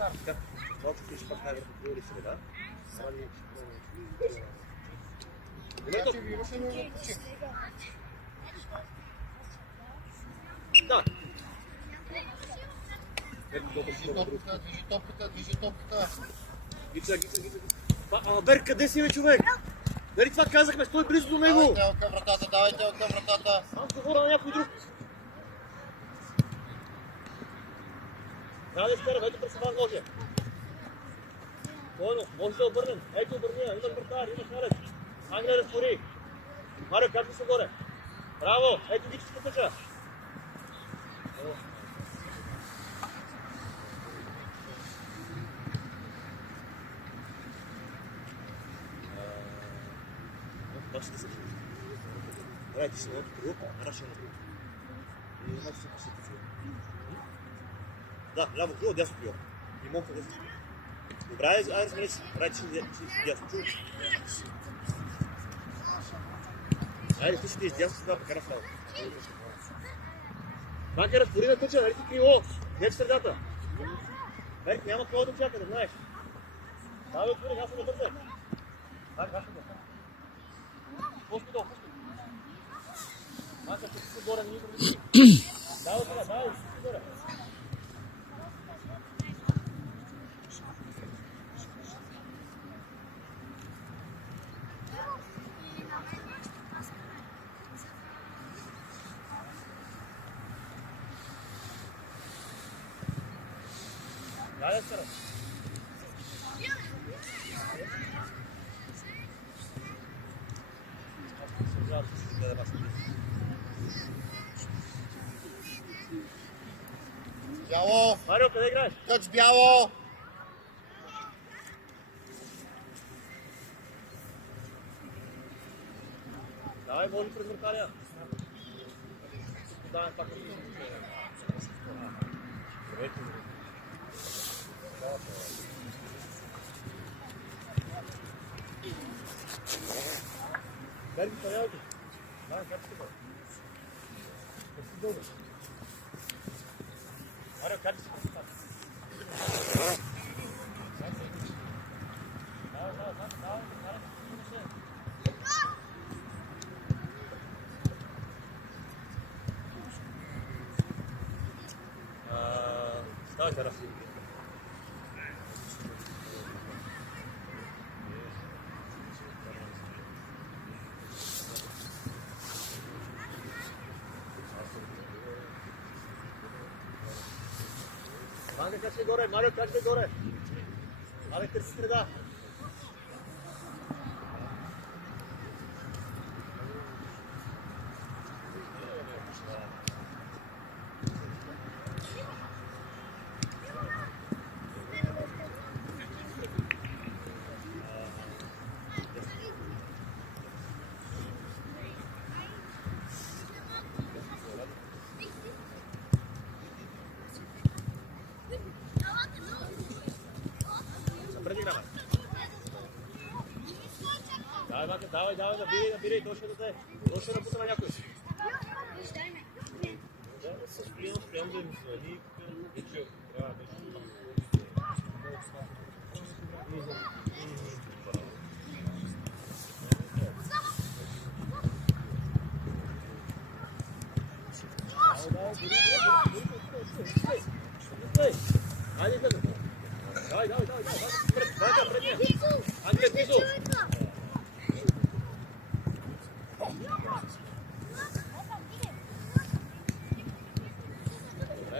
Малко ще пак най-вероятно приори среда. Да. Движи топката. Гица. Бер, къде си, бе, човек? Нали това казахме, стой близо до него. Давайте към вратата. Аз говоря на някой друг. Трябва да изкара, вече през това може. Спокойно, може да обърнем. Ето обърни, има вратар, има шарец. Ангел разпори. Марио, как си горе? Браво, ето ги че се тъча. Как ще се случи? Давайте се едното крило, нараша на крило. И как ще се посети? Да, ляво крило, дясно крило. И мога да се случи. Добре, айде смени си. Айде си дясно. Чуй. Айде, ти ще издясно си това, покара в ляво. Банка разпори на тъча, нали ти крило? Не в средата. Берк, няма кого да чака, да знаеш. Давай отвори, аз съм да бързай. Так, аз ще го. Пусти долу, пусти. Мака, че си горе, не ни пробити. Давай сега, давай, си горе. Давай, стара. Бяло! Марио, къде играеш? Къч бяло! Давай, може през вратаря. Давай, пак. Берги, стоявайте. Давай, как ще го? Къси дълго. Марио, как ще го? Давай. Давай, teraz. Manga, как ще горе? Марио, как ще горе? Мале, търси среда. Давай, набирай, то ще даде. То ще напута на някой. Спрям да ми свали, че трябва да Айде, давай. Предния. Ангел, близо.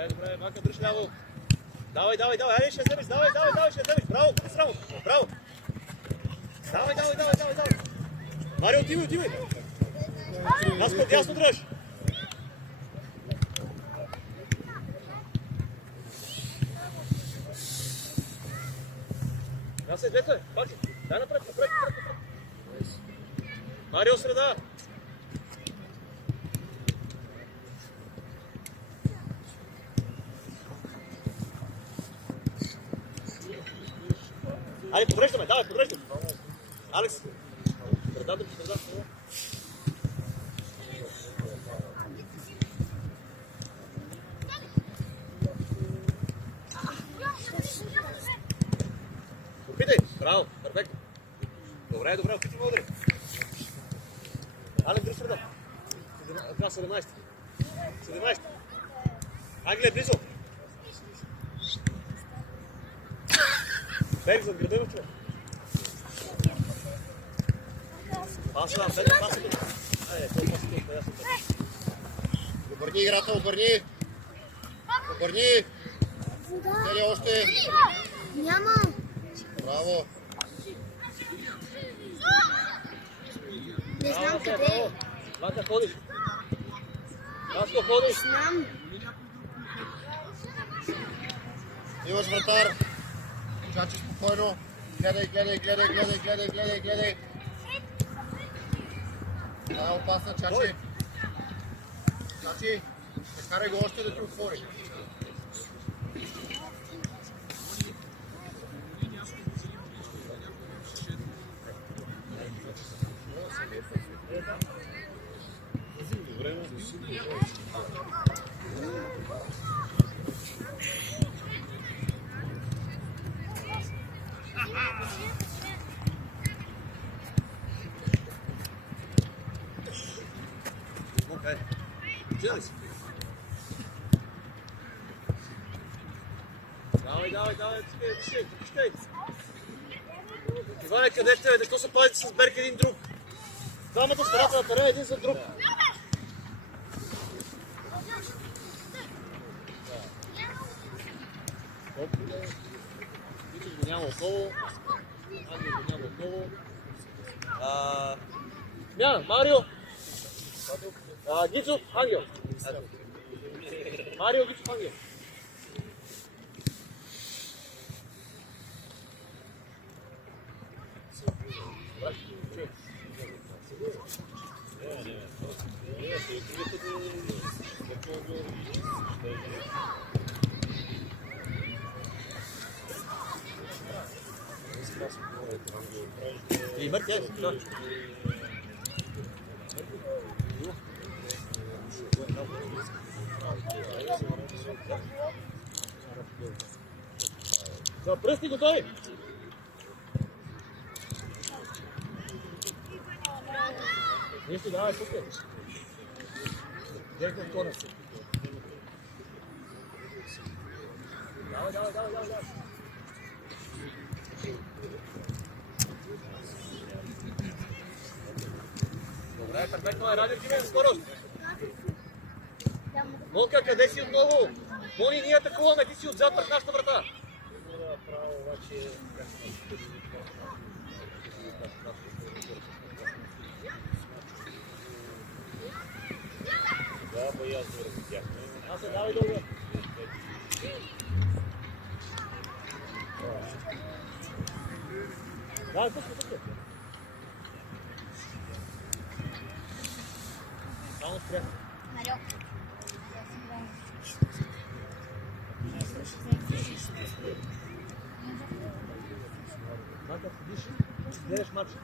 Добре, Мака, дръж ляво. Давай, айде, ще вземеш, давай, ще вземеш. Браво, браво. Давай. Марио, отивай. Наско, дясно дръж. Нас е двете, паки. Дай напред. Марио, среда. Айде, подреждаме. Алекс, среда. Браво, перфектно. Добре, добре, опити ме удари. Алек, дръж среда. 17. 17. Англия, близо. Бег зад града, човек. Паса, бега, паса. Айде, той паса, той ясно. Обърни играта, обърни. Обърни. Дали още. Няма. Браво. Не знам къде. Браво. Ванка, ходиш. Васко, ходиш. Знам. Имаш вратар. Чачи спокойно. Гледай, гледай, гледай, гледай, гледай, гледай, гледай. Това е опасна, Чачи. Чачи, не карай го още да ти отвори. Окей. Чели си. Давай, тичкай. Иване, къде сте? Защо се пазите с Берк един друг? Двамата старата на терена един за друг. Вичеш го няма отново. Ангел го няма отново. Смяна, Марио. Гицов, Ангел. Марио, Гицов, Ангел. И мъртвия, да. За пръсти готови! Нищо, давай, пускай. Директно в конец. Давай. Добре, перфектно е, Радев, Димей, скорост. Монка, къде си отново? Мони, ние атакуваме, ти си отзад пред нашата врата. Аз се давай долу. Давай, пускай. Само спря. Мака, ходиш, гледаш матча.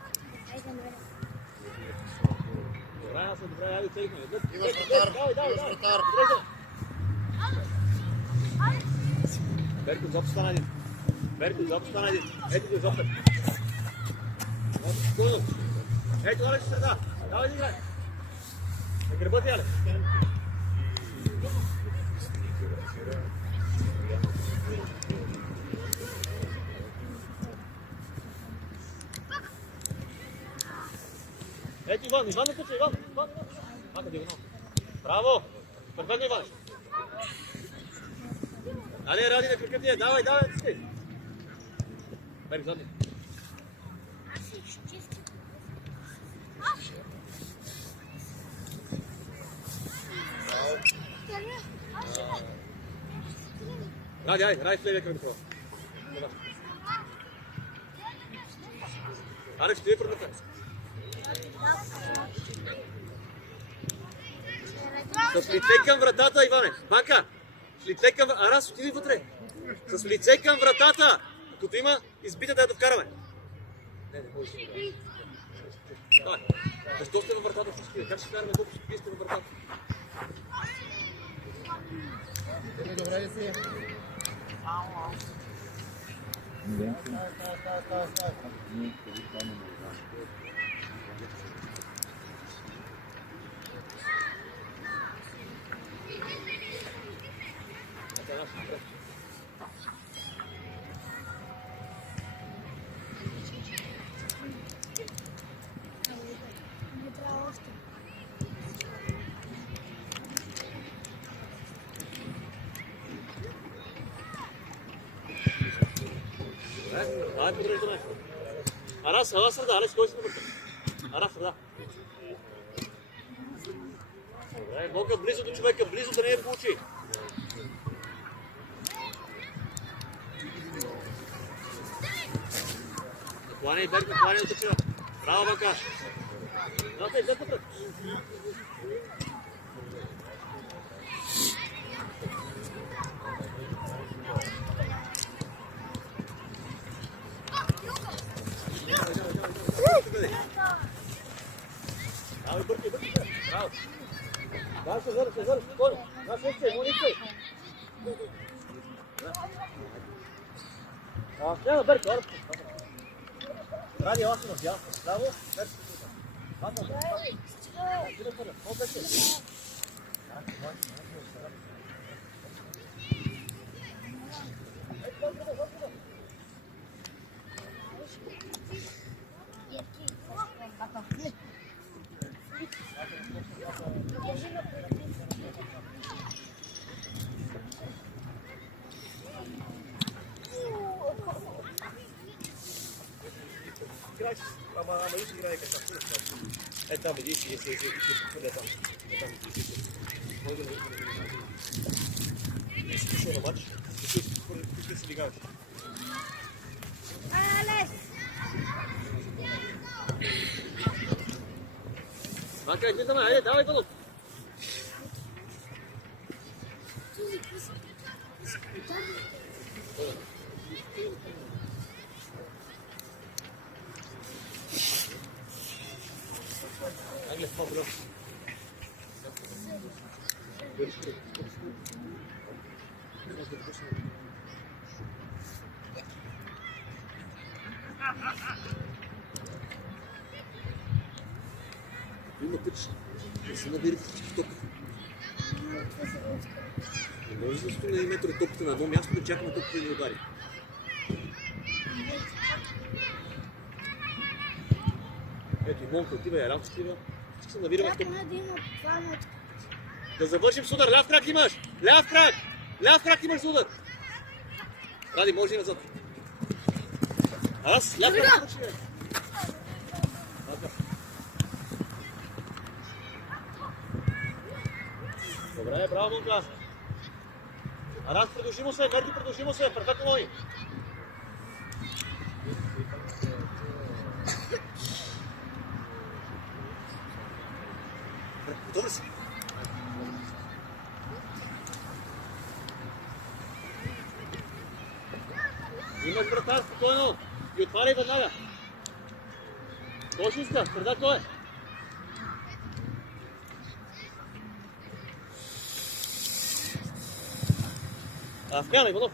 Добре, айде тегна. Имаш вратар, имаш вратар. Берко, зопо стана един. Ето го зопът. Ето, Алек, среда. Давай да играй. На гърба ти, Алек. Ето Иван на куча, Иван. Мака диагонал. Браво! Перфектно, Иван. Али, Ради на кръка ти е. Давай, стискай. Берг задни. Ради, Ради в левия кръг това. Алекс, ти е пред напред. С лице към вратата, Иване. Банка, с лице към... Арас, отиди вътре. С лице към вратата. Като има, избита да я довкараме. Не можеш да го. Давай. Защо сте във вратата всички? Как ще караме толкова, вие сте във вратата? Добре ли си? Aras, sırada, Aras koysana burada. Aras sırada. Много близо до човека, близо да не я получи. Кланяй, Берко, кланяй от тук. Браво, Банкаш. Напред, напред. Браво, бърки, бърки. Браво. Да, ще заръче, спокойно. Наш не искай. Няма, Берко, аръпко. Ради, Ласинов, ясно. Браво, Берко. Падна, играть, а Мариса играет как так. Это там, если куда там. Если еще на матч, ты слегаешь. Макай, иди давай, давай, голубь. Англия, смотри. Има пътиш. Да се набери всички топки. Не може да стои на метро топката на едно място да чакаме топката да удари. Ето и Монка отива, и Рамс отива. Всички се набираме в топката. Да завършим с удар. Ляв крак имаш! Ляв крак! Ляв крак имаш за удар! Ради, може и назад. Аз? Ляв крак! Добре, браво, Монка! Арас, продължимо се! Мерди, продължимо се! Перфектно ноги! Готов ли си? Имаш вратар, спокойно! И отваряй веднага! Кой ще иска? Среда кой е? Смяна, Иванов!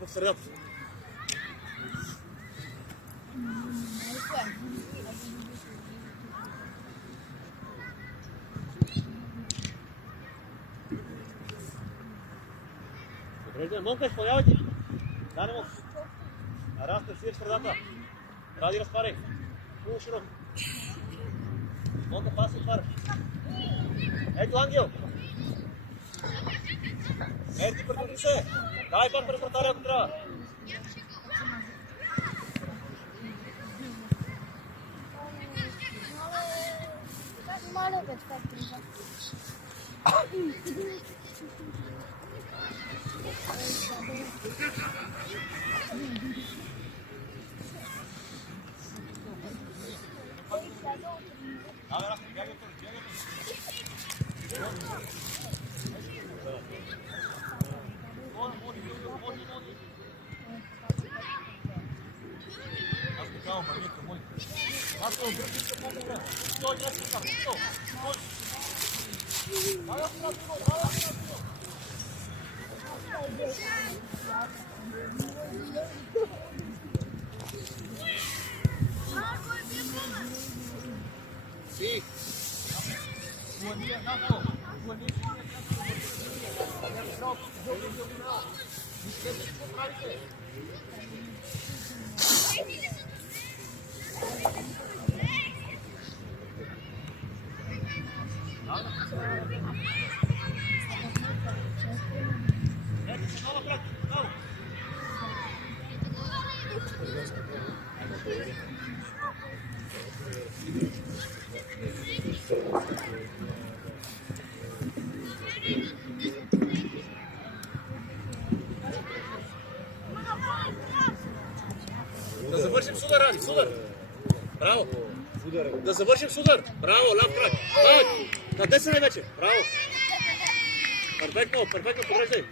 В средата. Добре, Монка, изпълнявайте. Данемо. Араста, свир в средата. Ради, разпарай. Хубаво широко. Монка, пас отваря. Ето Ангел. Ерди, продължи се. Дай пак през вратаря, ако трябва. Мале, бе, това е трудно. Браво, Марника, мой. Аз съм гръбни, ще по-добре. Стой, не си там, стой. Давай, Sì. Да завършим с удар, Ради, с удар. Браво. Да завършим с удар. Браво, ляв крак. Давай. На 10 е вече. Браво. Перфектно, перфектно, подреждай.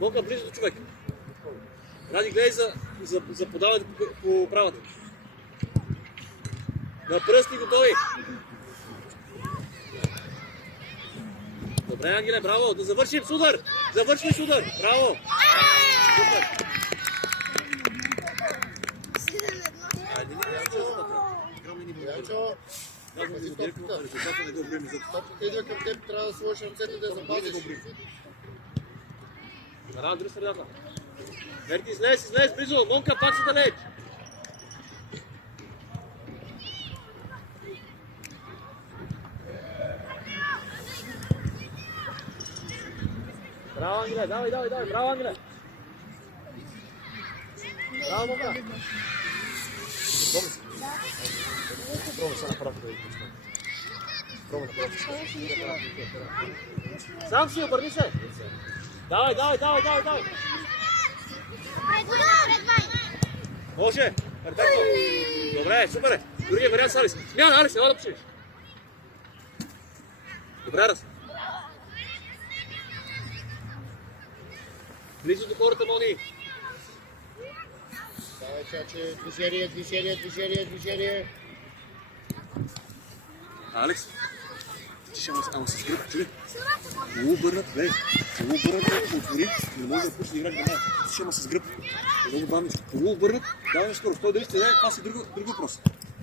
Мока близо до човек. Ради, гледай за подаване по правата. На пръсти готови. Добре, Ангеле, браво. Да завършим с удар. Завършвай с удар. Браво. Супер. Айде, Янчо, топката идва към теб, трябва да сложиш ръцете да я запазиш. Браво, друга средата. Мерки, излез, близо. Монка, пак си далеч. Браво, Ангеле, давай, браво, Ангеле. Браво, Монка. Пробвай сега направо да видиш. Пробвай направо. Сам си, обърни се. Давай. Може, перфектно. Добре, супер е. Другия вариант с Алекс. Смяна, Алекс, ела да почнеш. Добре, раз. Близо до хората, Мони. Давай, чаче, движение. Алекс, ти ще ама с гръб, чули? Много обърнат, отвори, не може да пусне играч веднага. Ти ще ама с гръб. Много бавничко. Хубаво обърнат, давай на скорост. Той дали ще даде, това си друг въпрос.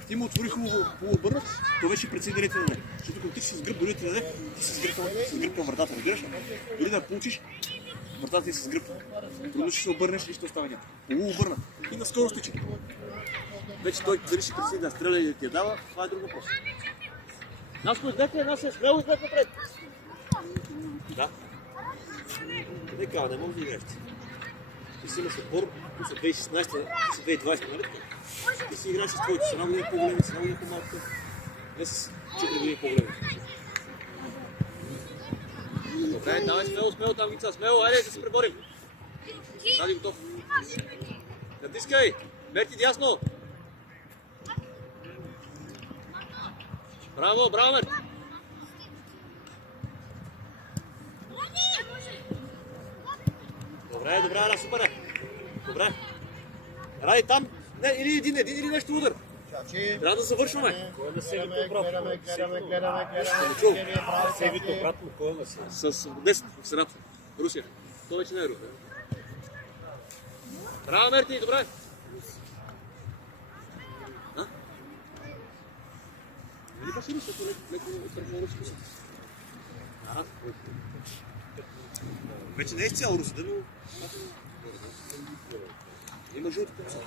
Ти му отвори хубаво обърнат, то вече прецени дали те даде. Защото като ти си с гръб, дори те даде, ти си с гръб към вратата, разбираш ли? Дори да получиш, вратата ти с гръб. Трудно ще се обърнеш и ще остава някакво. Хубаво обърнат. И на скорост тича. Вече той дали ще прецени да стреля и да ти я дава, това е друг въпрос. Наско, издехте, нас е смело излез напред. Да. Нека, не мога да играеш. Ти си имаш отбор, ти са 2016, ти са 2020, нали? Ти си играеш с твоите, с една година по-големи, с една година по-малко. Не с 4 години по-големи. Добре, давай смело там, Гица, смело, айде да се преборим. Ради готов. Натискай, мерти дясно. Браво, Мерти. Добре, Ара, супер е. Добре. Ради там, или един или нещо удар. Чаче. Трябва да завършваме. Гледаме. Сейвито обратно, кой е с 10 в средата. Русия. То вече не е Русия. Браво, Мерти, добре. Или па си Русия, леко тръгна руски. Вече не е изцяло Русия, но... Има жълти попса.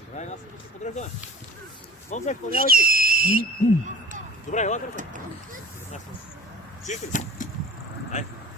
Добре, нас ще се подреждаме. Монсек, изпълнявай ти. Добре, елате ръце. Чисто ли?